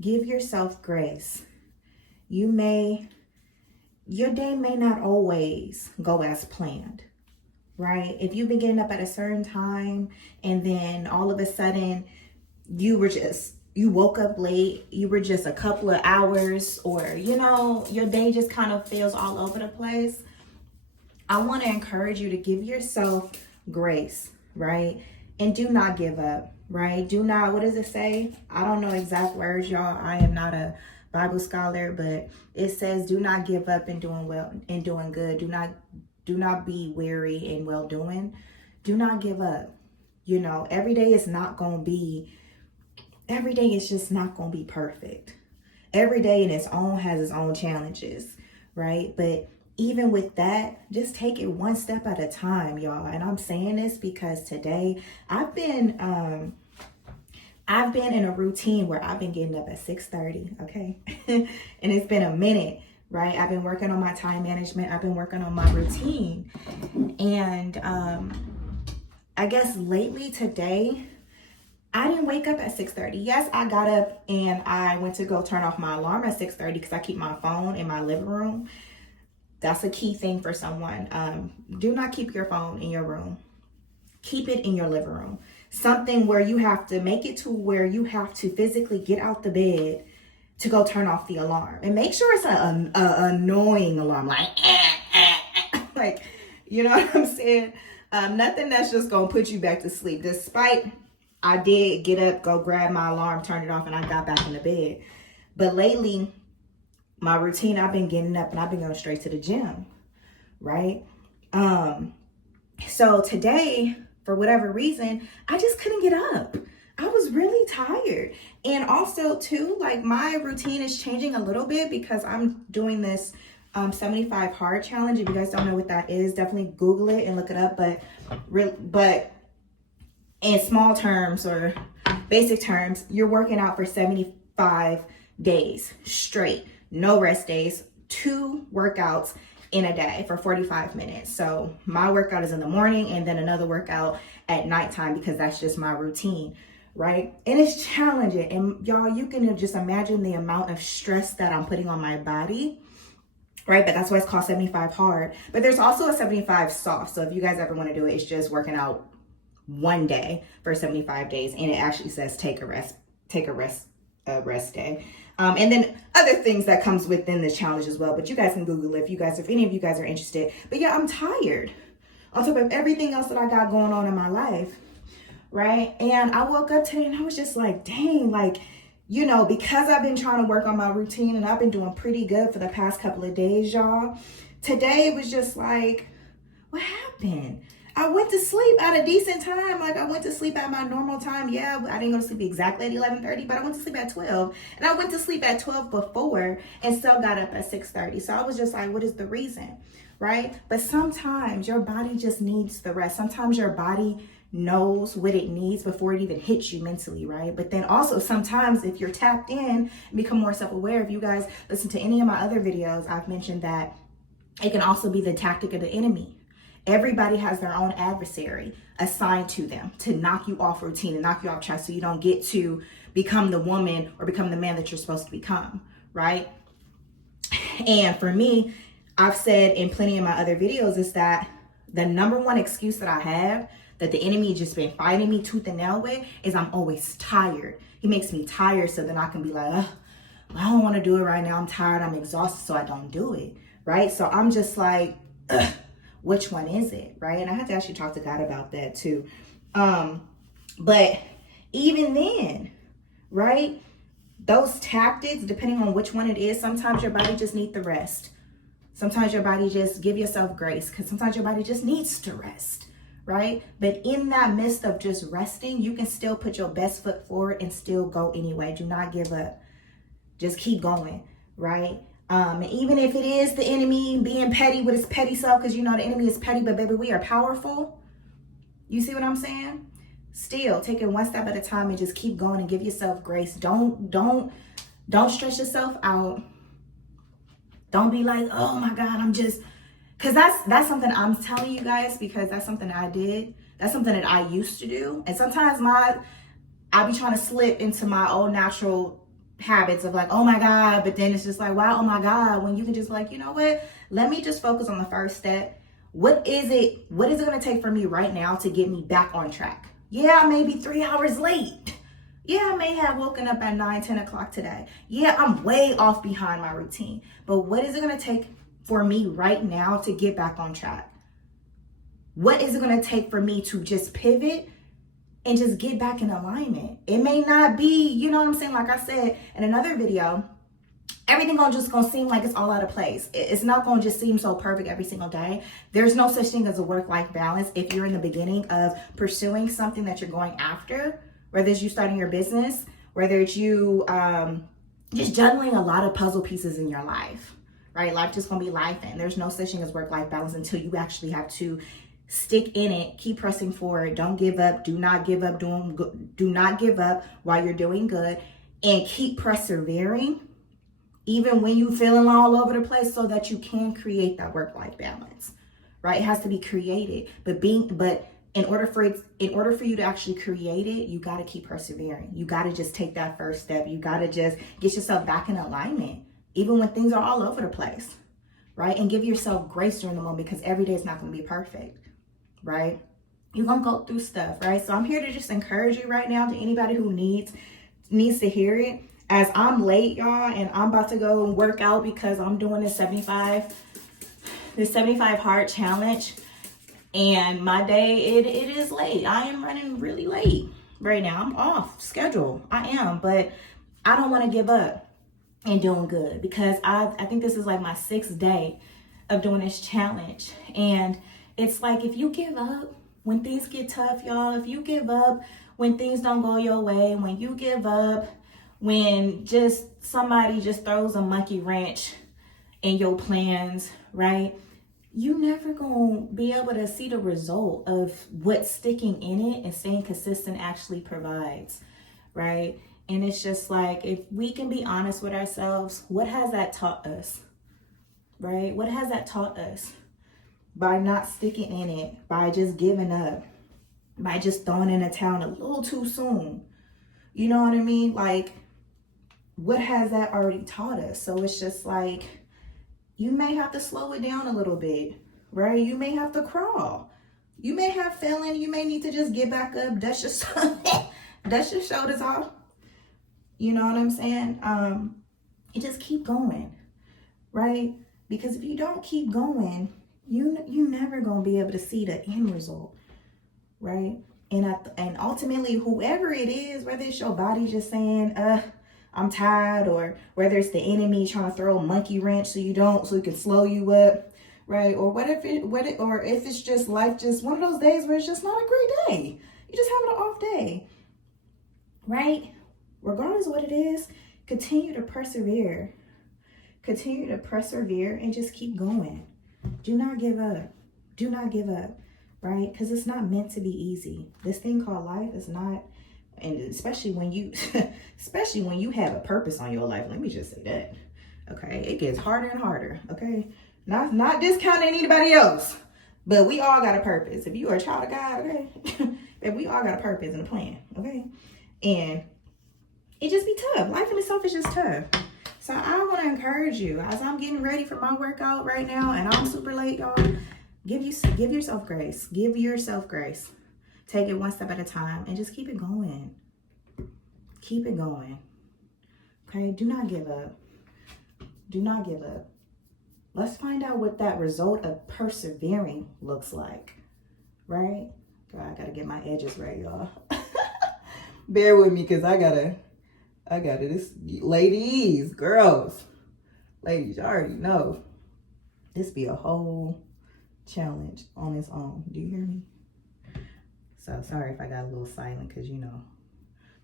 Give yourself grace. Your day may not always go as planned, right? If you've been getting up at a certain time and then all of a sudden you woke up late, you were just a couple of hours, or, your day just kind of feels all over the place, I want to encourage you to give yourself grace, right? And do not give up, right? Do not, what does it say? I don't know exact words, y'all. I am not a Bible scholar, but it says, do not give up in doing well and doing good. Do not be weary in well doing. Do not give up. Every day is just not going to be perfect. Every day in its own has its own challenges, right? But even with that, just take it one step at a time, y'all. And I'm saying this because today I've been in a routine where I've been getting up at 6:30, okay? And it's been a minute, right? I've been working on my time management. I've been working on my routine. And I guess lately today, I didn't wake up at 6:30. Yes, I got up and I went to go turn off my alarm at 6:30 because I keep my phone in my living room. That's a key thing for someone. Do not keep your phone in your room. Keep it in your living room. Something where you have to make it to where you have to physically get out the bed to go turn off the alarm. And make sure it's an annoying alarm, like, like, you know what I'm saying? Nothing that's just going to put you back to sleep. Despite I did get up, go grab my alarm, turn it off, and I got back in the bed. But lately, my routine, I've been getting up and I've been going straight to the gym, right? So today, for whatever reason, I just couldn't get up. I was really tired. And also too, like, my routine is changing a little bit because I'm doing this 75 hard challenge. If you guys don't know what that is, definitely Google it and look it up. But in small terms or basic terms, you're working out for 75 days straight. No rest days, 2 workouts in a day for 45 minutes. So my workout is in the morning and then another workout at nighttime because that's just my routine, right? And it's challenging. And y'all, you can just imagine the amount of stress that I'm putting on my body, right? But that's why it's called 75 hard. But there's also a 75 soft. So if you guys ever want to do it, it's just working out one day for 75 days. And it actually says take a rest day. And then other things that comes within the challenge as well. But you guys can Google it if any of you guys are interested. But yeah, I'm tired on top of everything else that I got going on in my life, right? And I woke up today and I was just like, dang, like, because I've been trying to work on my routine and I've been doing pretty good for the past couple of days, y'all. Today it was just like, what happened? I went to sleep at a decent time. Like, I went to sleep at my normal time. Yeah, I didn't go to sleep exactly at 11:30, but I went to sleep at 12. And I went to sleep at 12 before and still got up at 6:30. So I was just like, what is the reason, right? But sometimes your body just needs the rest. Sometimes your body knows what it needs before it even hits you mentally, right? But then also sometimes if you're tapped in and become more self-aware, if you guys listen to any of my other videos, I've mentioned that it can also be the tactic of the enemy. Everybody has their own adversary assigned to them to knock you off routine and knock you off track so you don't get to become the woman or become the man that you're supposed to become, right? And for me, I've said in plenty of my other videos is that the number one excuse that I have that the enemy just been fighting me tooth and nail with is I'm always tired. He makes me tired so then I can be like, I don't want to do it right now. I'm tired. I'm exhausted, so I don't do it, right? So I'm just like, which one is it, right? And I had to actually talk to God about that too. But even then, right? Those tactics, depending on which one it is, sometimes your body just needs the rest. Sometimes your body just give yourself grace because sometimes your body just needs to rest, right? But in that midst of just resting, you can still put your best foot forward and still go anyway. Do not give up. Just keep going, right? Even if it is the enemy being petty with his petty self, because the enemy is petty, but baby, we are powerful. You see what I'm saying? Still take it one step at a time and just keep going and give yourself grace. Don't stress yourself out. Don't be like, oh my God, because that's something I'm telling you guys, because that's something I did. That's something that I used to do. And sometimes I be trying to slip into my old natural habits of like, oh my God, but then it's just like, wow, oh my God, when you can just be like, you know what, let me just focus on the first step. What is it going to take for me right now to get me back on track? Yeah, I may be 3 hours late. Yeah, I may have woken up at 9, 10 o'clock today. Yeah, I'm way off behind my routine. But what is it going to take for me right now to get back on track? What is it going to take for me to just pivot and just get back in alignment? It may not be, you know what I'm saying? Like I said in another video, everything just gonna seem like it's all out of place. It's not gonna just seem so perfect every single day. There's no such thing as a work-life balance if you're in the beginning of pursuing something that you're going after, whether it's you starting your business, whether it's you just juggling a lot of puzzle pieces in your life, right? Life just gonna be life, and there's no such thing as work-life balance until you actually have to stick in it, keep pressing forward, don't give up, do not give up, do not give up while you're doing good, and keep persevering even when you feeling all over the place, so that you can create that work-life balance, right? It has to be created, but in order for you to actually create it, you got to keep persevering. You got to just take that first step. You got to just get yourself back in alignment, even when things are all over the place, right? And give yourself grace during the moment, because every day is not going to be perfect, right? You're going to go through stuff, right? So I'm here to just encourage you right now, to anybody who needs to hear it. As I'm late, y'all, and I'm about to go and work out because I'm doing this 75 hard challenge, and my day, it is late. I am running really late right now. I'm off schedule. I am, but I don't want to give up and doing good, because I think this is like my 6th day of doing this challenge. And it's like, if you give up when things get tough, y'all, if you give up when things don't go your way, when you give up when just somebody just throws a monkey wrench in your plans, right? You never gonna be able to see the result of what sticking in it and staying consistent actually provides, right? And it's just like, if we can be honest with ourselves, what has that taught us, right? What has that taught us? By not sticking in it, by just giving up, by just throwing in the towel a little too soon. You know what I mean? Like, what has that already taught us? So it's just like, you may have to slow it down a little bit, right? You may have to crawl. You may have failing. You may need to just get back up, dust your shoulders off. You know what I'm saying? And just keep going, right? Because if you don't keep going, you never gonna be able to see the end result, right? And ultimately, whoever it is, whether it's your body just saying, I'm tired, or whether it's the enemy trying to throw a monkey wrench so it can slow you up, right? Or or if it's just life, just one of those days where it's just not a great day. You just having an off day, right? Regardless of what it is, continue to persevere. Continue to persevere and just keep going. Do not give up. Do not give up, right? Because it's not meant to be easy. This thing called life is not. And especially when you have a purpose on your life, let me just say that, okay? It gets harder and harder, okay? Not discounting anybody else, but we all got a purpose. If you are a child of God, okay? If we all got a purpose and a plan, okay? And it just be tough. Life in itself is just tough. So I want to encourage you, as I'm getting ready for my workout right now, and I'm super late, y'all, give yourself grace. Give yourself grace. Take it one step at a time and just keep it going. Keep it going. Okay? Do not give up. Do not give up. Let's find out what that result of persevering looks like. Right? God, I gotta get my edges right, y'all. Bear with me, because I gotta this, ladies, girls, ladies, you already know this be a whole challenge on its own. Do you hear me? So sorry if I got a little silent, because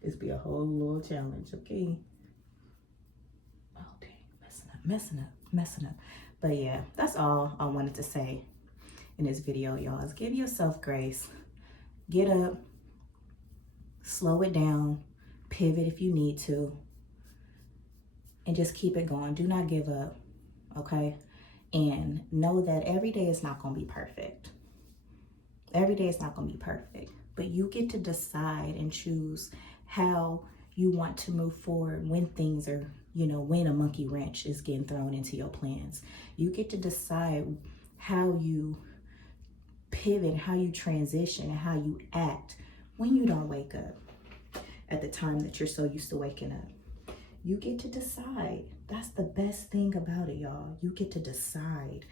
this be a whole little challenge, okay? Oh dang, messing up. But yeah, that's all I wanted to say in this video, y'all, is give yourself grace. Get up, slow it down, pivot if you need to, and just keep it going. Do not give up, okay? And know that every day is not going to be perfect. Every day is not going to be perfect, but you get to decide and choose how You want to move forward when things are, when a monkey wrench is getting thrown into your plans. You get to decide how you pivot, how you transition, and how you act when you don't wake up at the time that you're so used to waking up. You get to decide. That's the best thing about it, y'all. You get to decide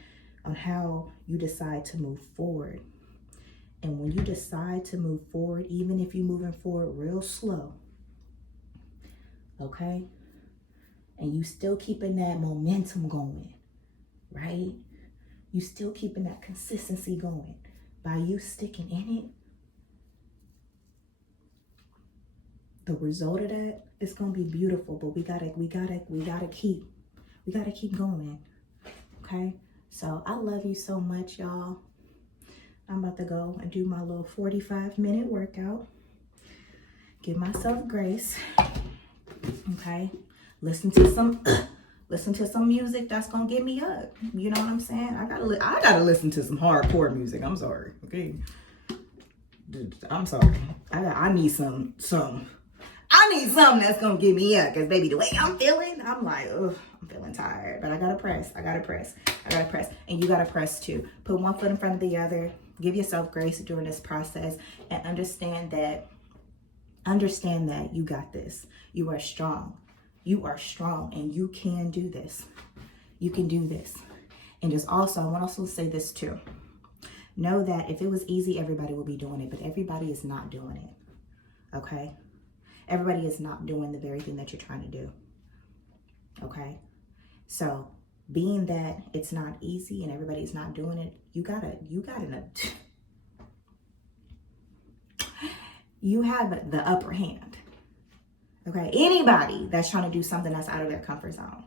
on how you decide to move forward. And when you decide to move forward, even if you're moving forward real slow, okay, and you still keeping that momentum going, right? You still keeping that consistency going by you sticking in it. The result of that is gonna be beautiful, but we gotta keep going, okay? So I love you so much, y'all. I'm about to go and do my little 45-minute workout. Give myself grace, okay? Listen to some music that's gonna get me up. You know what I'm saying? I gotta listen to some hardcore music. I'm sorry, okay? I'm sorry. I need something that's gonna get me up. Cause baby, the way I'm feeling, I'm like, ugh, I'm feeling tired. But I gotta press. And you gotta press too. Put one foot in front of the other. Give yourself grace during this process and understand that you got this. You are strong. You are strong and you can do this. You can do this. And just also, I want to also say this too. Know that if it was easy, everybody would be doing it, but everybody is not doing it. Okay? Everybody is not doing the very thing that you're trying to do. Okay? So, being that it's not easy and everybody's not doing it, you have the upper hand. Okay? Anybody that's trying to do something that's out of their comfort zone,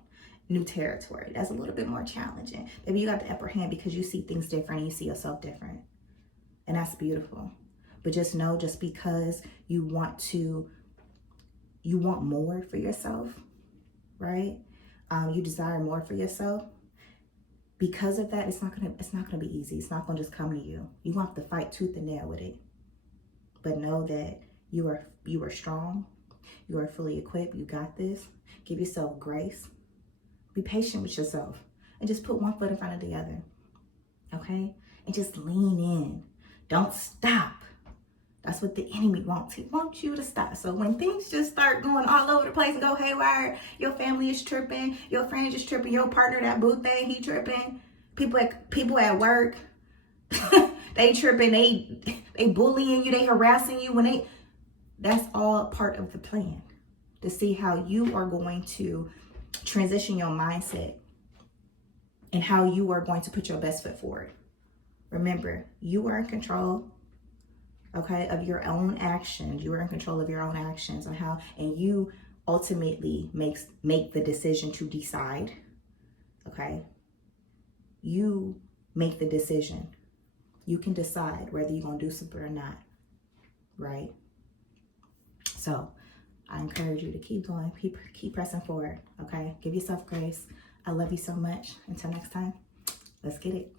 new territory, that's a little bit more challenging. Maybe you got the upper hand because you see things different and you see yourself different. And that's beautiful. But just know, just because you want more for yourself, right? You desire more for yourself. Because of that, it's not gonna be easy. It's not gonna just come to you. You have to fight tooth and nail with it. But know that you are strong. You are fully equipped. You got this. Give yourself grace. Be patient with yourself. And just put one foot in front of the other. Okay? And just lean in. Don't stop. That's what the enemy wants. He wants you to stop. So when things just start going all over the place and go haywire, your family is tripping, your friends is tripping, your partner, that boo thing, he tripping. People at work, they tripping, they bullying you, they harassing you. That's all part of the plan to see how you are going to transition your mindset and how you are going to put your best foot forward. Remember, you are in control, okay, of your own actions. You are in control of your own actions and you ultimately make the decision to decide, okay? You make the decision. You can decide whether you're going to do something or not, right? So I encourage you to keep going, keep pressing forward, okay? Give yourself grace. I love you so much. Until next time, let's get it.